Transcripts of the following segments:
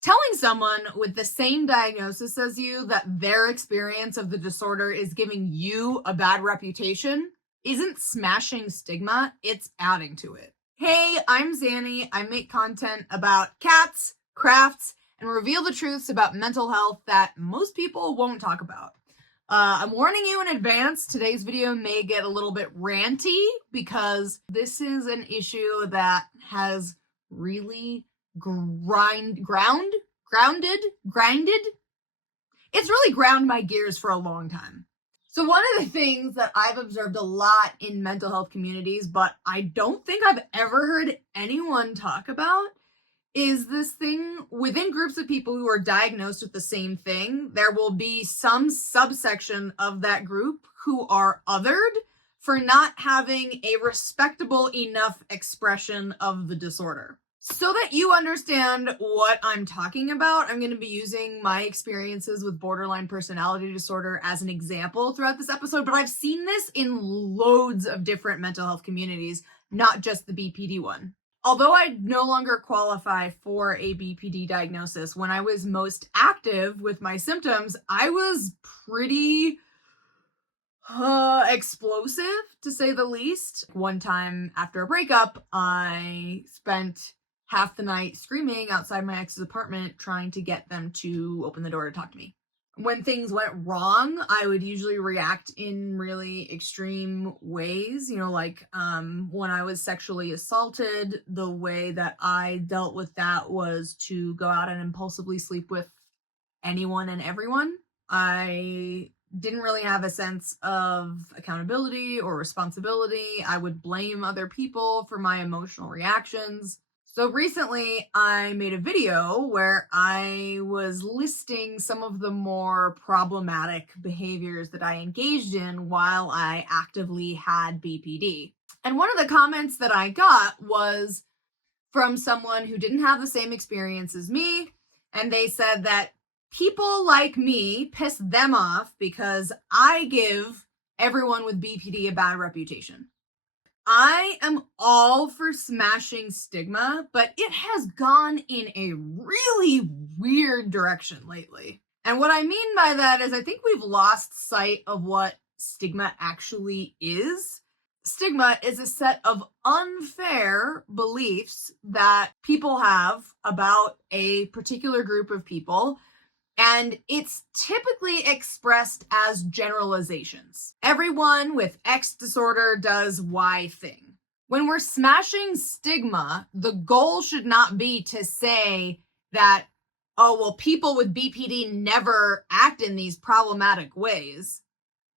Telling someone with the same diagnosis as you that their experience of the disorder is giving you a bad reputation isn't smashing stigma, it's adding to it. Hey, I'm Zanny. I make content about cats, crafts, and reveal the truths about mental health that most people won't talk about. I'm warning you in advance, today's video may get a little bit ranty because this is an issue that has really grinded. It's really ground my gears for a long time. So one of the things that I've observed a lot in mental health communities, but I don't think I've ever heard anyone talk about, is this thing within groups of people who are diagnosed with the same thing. There will be some subsection of that group who are othered for not having a respectable enough expression of the disorder. So that you understand what I'm talking about, I'm going to be using my experiences with borderline personality disorder as an example throughout this episode, but I've seen this in loads of different mental health communities, not just the BPD one. Although I no longer qualify for a BPD diagnosis, when I was most active with my symptoms, I was pretty explosive, to say the least. One time after a breakup, I spent half the night screaming outside my ex's apartment trying to get them to open the door to talk to me. When things went wrong, I would usually react in really extreme ways. Like when I was sexually assaulted, the way that I dealt with that was to go out and impulsively sleep with anyone and everyone. I didn't really have a sense of accountability or responsibility. I would blame other people for my emotional reactions. So recently I made a video where I was listing some of the more problematic behaviors that I engaged in while I actively had BPD. And one of the comments that I got was from someone who didn't have the same experience as me, and they said that people like me piss them off because I give everyone with BPD a bad reputation. I am all for smashing stigma, but it has gone in a really weird direction lately. And what I mean by that is I think we've lost sight of what stigma actually is. Stigma is a set of unfair beliefs that people have about a particular group of people, and it's typically expressed as generalizations. Everyone with X disorder does Y thing. When we're smashing stigma, the goal should not be to say that, oh, well, people with BPD never act in these problematic ways.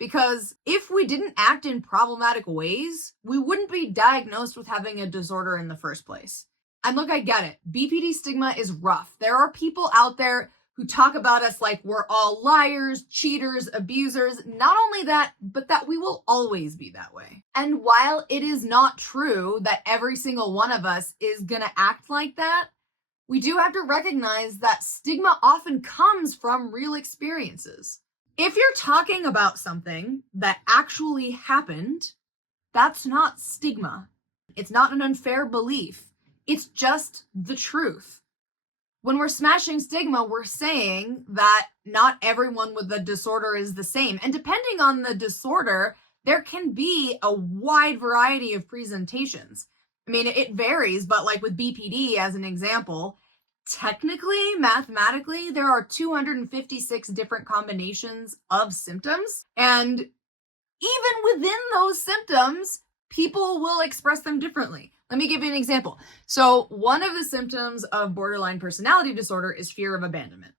Because if we didn't act in problematic ways, we wouldn't be diagnosed with having a disorder in the first place. And look, I get it. BPD stigma is rough. There are people out there who talk about us like we're all liars, cheaters, abusers. Not only that, but that we will always be that way. And while it is not true that every single one of us is gonna act like that, we do have to recognize that stigma often comes from real experiences. If you're talking about something that actually happened, that's not stigma. It's not an unfair belief. It's just the truth. When we're smashing stigma, we're saying that not everyone with the disorder is the same. And depending on the disorder, there can be a wide variety of presentations. I mean, it varies, but like with BPD as an example, technically, mathematically, there are 256 different combinations of symptoms. And even within those symptoms, people will express them differently. Let me give you an example. So one of the symptoms of borderline personality disorder is fear of abandonment.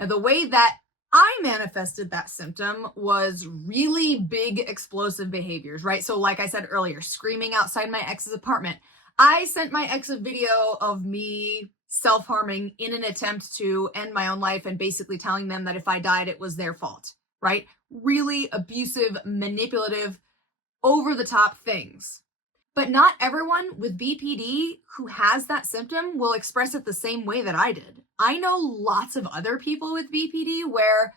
Now, the way that I manifested that symptom was really big explosive behaviors, right? So like I said earlier, screaming outside my ex's apartment. I sent my ex a video of me self-harming in an attempt to end my own life and basically telling them that if I died, it was their fault, right? Really abusive, manipulative, over-the-top things. But not everyone with BPD who has that symptom will express it the same way that I did. I know lots of other people with BPD where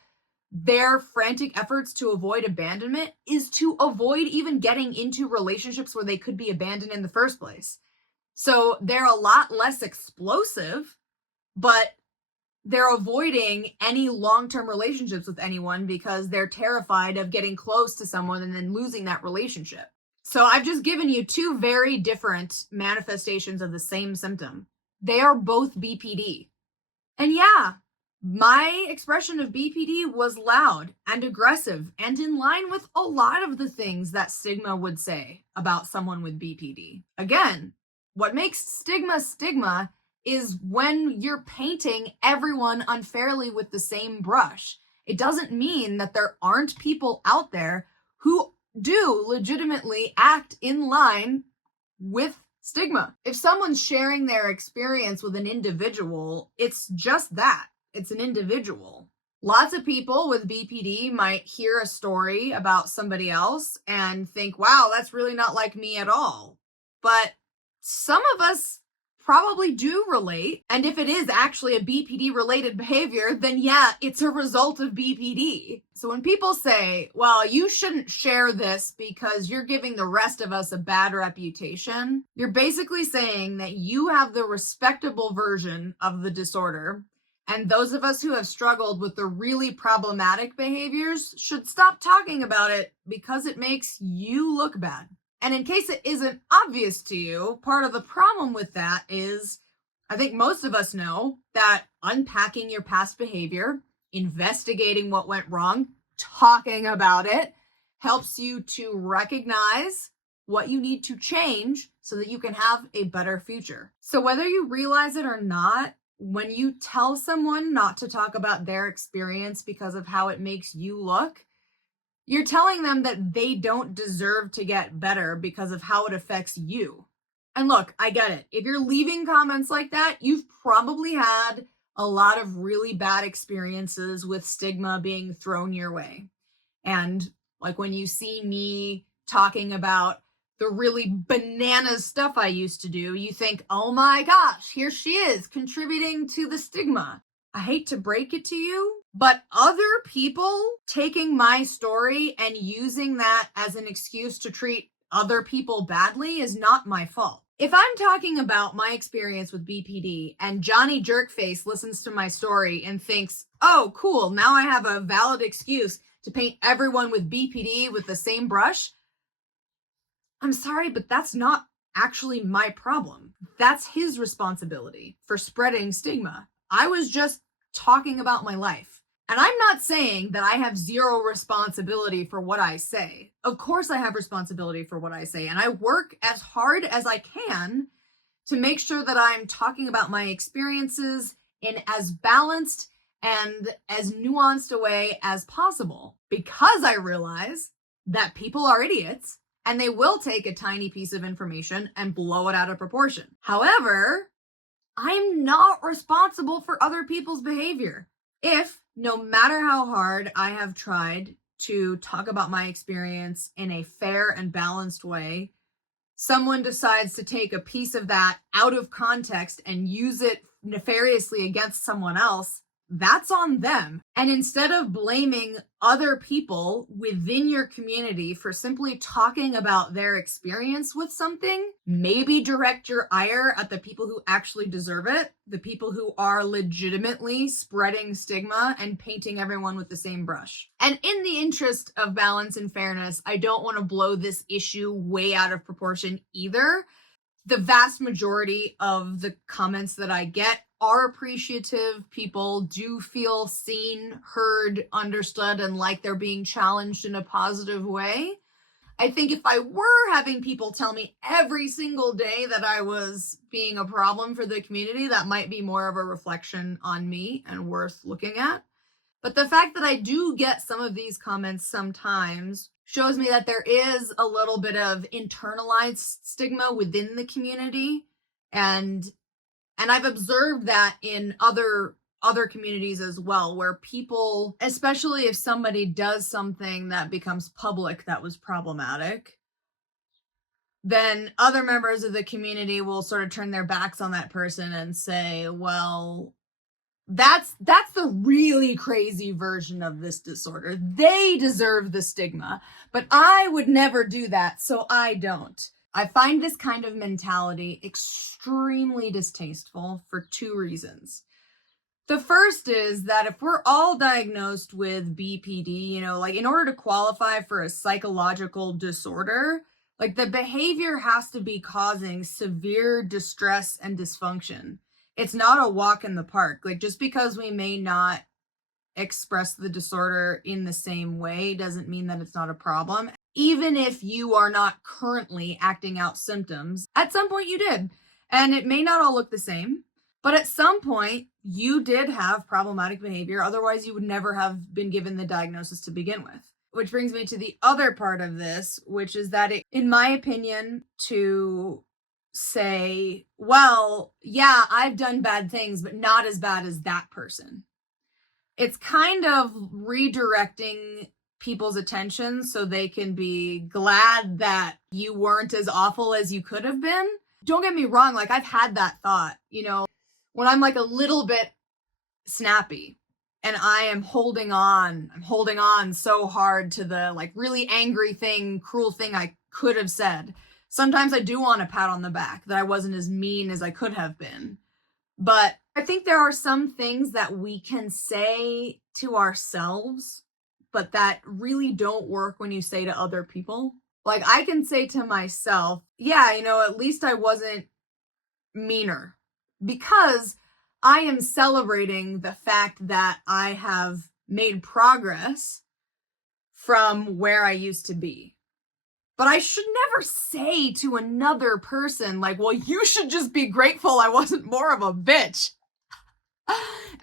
their frantic efforts to avoid abandonment is to avoid even getting into relationships where they could be abandoned in the first place. So they're a lot less explosive, but they're avoiding any long-term relationships with anyone because they're terrified of getting close to someone and then losing that relationship. So I've just given you two very different manifestations of the same symptom. They are both BPD. And yeah, my expression of BPD was loud and aggressive and in line with a lot of the things that stigma would say about someone with BPD. Again, what makes stigma is when you're painting everyone unfairly with the same brush. It doesn't mean that there aren't people out there who do legitimately act in line with stigma. If someone's sharing their experience with an individual, it's just that. It's an individual. Lots of people with BPD might hear a story about somebody else and think, wow, that's really not like me at all. But some of us probably do relate. And if it is actually a BPD related behavior, then yeah, it's a result of BPD. So when people say, well, you shouldn't share this because you're giving the rest of us a bad reputation, you're basically saying that you have the respectable version of the disorder. And those of us who have struggled with the really problematic behaviors should stop talking about it because it makes you look bad. And in case it isn't obvious to you, part of the problem with that is, I think most of us know that unpacking your past behavior, investigating what went wrong, talking about it, helps you to recognize what you need to change so that you can have a better future. So whether you realize it or not, when you tell someone not to talk about their experience because of how it makes you look, you're telling them that they don't deserve to get better because of how it affects you. And look, I get it. If you're leaving comments like that, you've probably had a lot of really bad experiences with stigma being thrown your way. And like when you see me talking about the really bananas stuff I used to do, you think, oh my gosh, here she is contributing to the stigma. I hate to break it to you, but other people taking my story and using that as an excuse to treat other people badly is not my fault. If I'm talking about my experience with BPD and Johnny Jerkface listens to my story and thinks, oh, cool, now I have a valid excuse to paint everyone with BPD with the same brush, I'm sorry, but that's not actually my problem. That's his responsibility for spreading stigma. I was just talking about my life. And I'm not saying that I have zero responsibility for what I say. Of course I have responsibility for what I say, and I work as hard as I can to make sure that I'm talking about my experiences in as balanced and as nuanced a way as possible, because I realize that people are idiots and they will take a tiny piece of information and blow it out of proportion. However, I'm not responsible for other people's behavior. If, no matter how hard I have tried to talk about my experience in a fair and balanced way, someone decides to take a piece of that out of context and use it nefariously against someone else, that's on them. And instead of blaming other people within your community for simply talking about their experience with something, maybe direct your ire at the people who actually deserve it, the people who are legitimately spreading stigma and painting everyone with the same brush. And in the interest of balance and fairness, I don't want to blow this issue way out of proportion either. The vast majority of the comments that I get are appreciative. People do feel seen, heard, understood, and like they're being challenged in a positive way. I think if I were having people tell me every single day that I was being a problem for the community, that might be more of a reflection on me and worth looking at. But the fact that I do get some of these comments sometimes shows me that there is a little bit of internalized stigma within the community. And I've observed that in other communities as well, where people, especially if somebody does something that becomes public that was problematic, then other members of the community will sort of turn their backs on that person and say, well, that's the really crazy version of this disorder. They deserve the stigma, but I would never do that, so I don't. I find this kind of mentality extremely distasteful for two reasons. The first is that if we're all diagnosed with BPD, like in order to qualify for a psychological disorder, like the behavior has to be causing severe distress and dysfunction. It's not a walk in the park. Like just because we may not express the disorder in the same way doesn't mean that it's not a problem. Even if you are not currently acting out symptoms, at some point you did. And it may not all look the same, but at some point you did have problematic behavior. Otherwise, you would never have been given the diagnosis to begin with. Which brings me to the other part of this, which is that in my opinion, to say, well, yeah, I've done bad things, but not as bad as that person. It's kind of redirecting people's attention so they can be glad that you weren't as awful as you could have been. Don't get me wrong, like I've had that thought, when I'm like a little bit snappy and I am holding on so hard to the like really angry thing, cruel thing I could have said. Sometimes I do want a pat on the back that I wasn't as mean as I could have been. But I think there are some things that we can say to ourselves, but that really don't work when you say to other people. Like I can say to myself, yeah, at least I wasn't meaner, because I am celebrating the fact that I have made progress from where I used to be. But I should never say to another person, like, well, you should just be grateful I wasn't more of a bitch.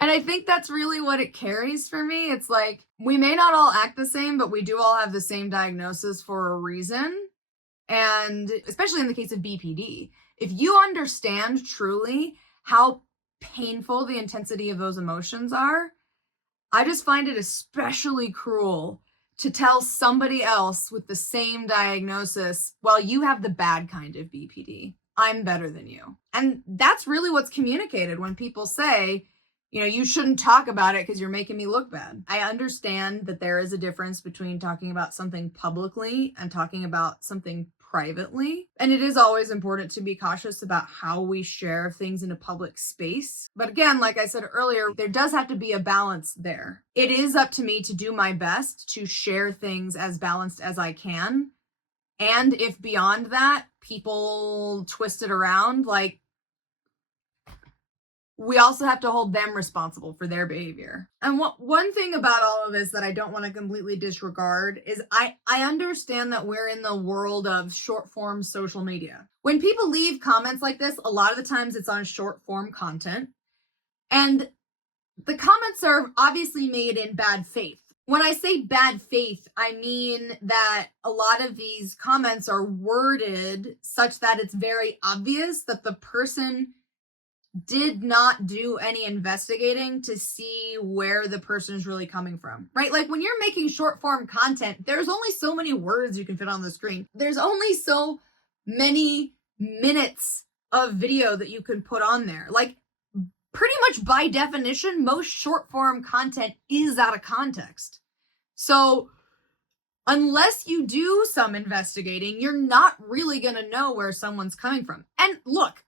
And I think that's really what it carries for me. It's like, we may not all act the same, but we do all have the same diagnosis for a reason. And especially in the case of BPD, if you understand truly how painful the intensity of those emotions are, I just find it especially cruel to tell somebody else with the same diagnosis, well, you have the bad kind of BPD. I'm better than you. And that's really what's communicated when people say, you shouldn't talk about it because you're making me look bad. I understand that there is a difference between talking about something publicly and talking about something privately. And it is always important to be cautious about how we share things in a public space. But again, like I said earlier, there does have to be a balance there. It is up to me to do my best to share things as balanced as I can. And if beyond that, people twist it around, like, we also have to hold them responsible for their behavior. And one thing about all of this that I don't want to completely disregard is I understand that we're in the world of short form social media. When people leave comments like this, a lot of the times it's on short form content. And the comments are obviously made in bad faith. When I say bad faith, I mean that a lot of these comments are worded such that it's very obvious that the person did not do any investigating to see where the person is really coming from, right? Like when you're making short form content, there's only so many words you can fit on the screen. There's only so many minutes of video that you can put on there. Like pretty much by definition, most short form content is out of context. So unless you do some investigating, you're not really going to know where someone's coming from. And look,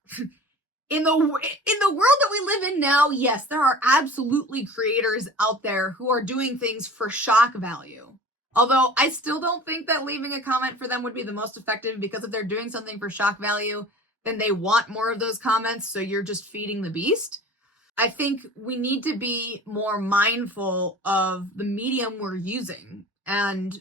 in the world that we live in now, yes, there are absolutely creators out there who are doing things for shock value. Although I still don't think that leaving a comment for them would be the most effective, because if they're doing something for shock value, then they want more of those comments, so you're just feeding the beast. I think we need to be more mindful of the medium we're using and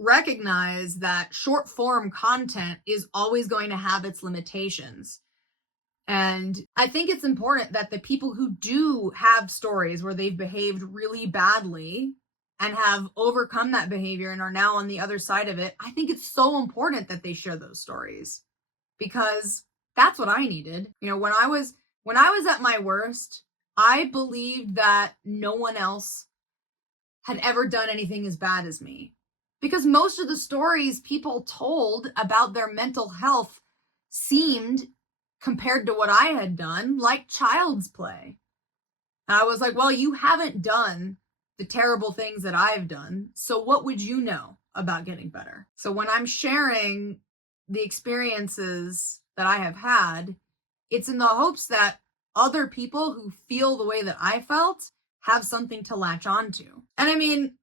recognize that short form content is always going to have its limitations. And I think it's important that the people who do have stories where they've behaved really badly and have overcome that behavior and are now on the other side of it, I think it's so important that they share those stories, because that's what I needed. When I was at my worst, I believed that no one else had ever done anything as bad as me. Because most of the stories people told about their mental health seemed, compared to what I had done, like child's play. And I was like, well, you haven't done the terrible things that I've done, so what would you know about getting better? So when I'm sharing the experiences that I have had, it's in the hopes that other people who feel the way that I felt have something to latch on to. And I mean,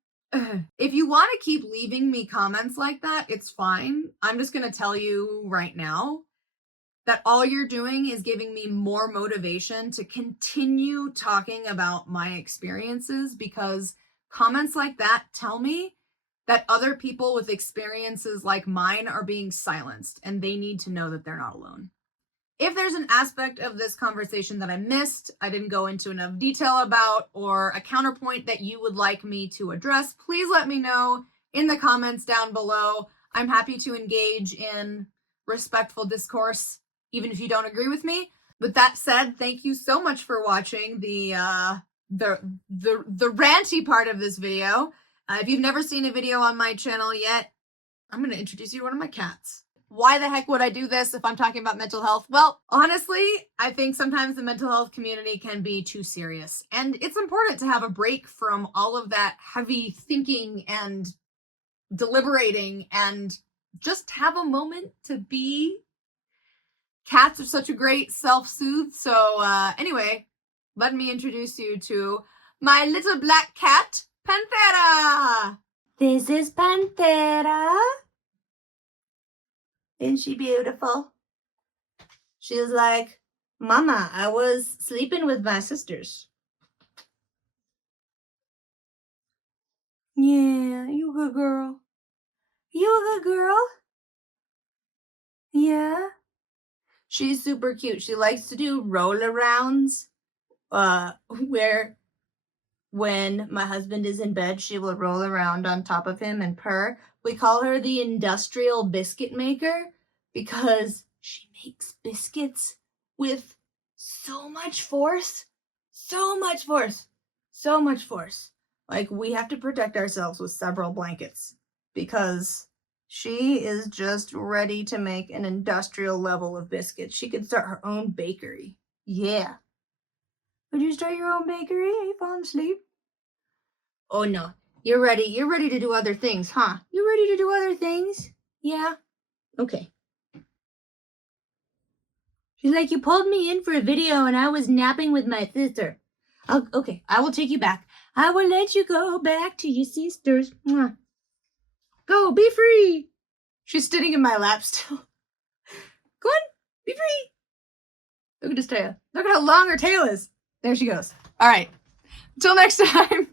if you want to keep leaving me comments like that, it's fine. I'm just going to tell you right now that all you're doing is giving me more motivation to continue talking about my experiences, because comments like that tell me that other people with experiences like mine are being silenced, and they need to know that they're not alone. If there's an aspect of this conversation that I missed, I didn't go into enough detail about, or a counterpoint that you would like me to address, please let me know in the comments down below. I'm happy to engage in respectful discourse, even if you don't agree with me. With that said, thank you so much for watching the ranty part of this video. If you've never seen a video on my channel yet, I'm going to introduce you to one of my cats. Why the heck would I do this if I'm talking about mental health? Well, honestly, I think sometimes the mental health community can be too serious, and it's important to have a break from all of that heavy thinking and deliberating and just have a moment to be. Cats are such a great self-soothe. So anyway, let me introduce you to my little black cat, Panthera. This is Panthera. Isn't she beautiful? She was like, Mama, I was sleeping with my sisters. Yeah, you a good girl. You a good girl? Yeah. She's super cute. She likes to do roll-arounds, where when my husband is in bed, she will roll around on top of him and purr. We call her the industrial biscuit maker because she makes biscuits with so much force. So much force. So much force. Like, we have to protect ourselves with several blankets because she is just ready to make an industrial level of biscuits. She could start her own bakery. Yeah. Would you start your own bakery? Are you falling asleep? Oh no, you're ready. You're ready to do other things, huh? You ready to do other things? Yeah? Okay. She's like, you pulled me in for a video and I was napping with my sister. Okay, I will take you back. I will let you go back to your sisters. Mwah. Go, be free. She's sitting in my lap still. Go on, be free. Look at his tail. Look at how long her tail is. There she goes. All right. Until next time.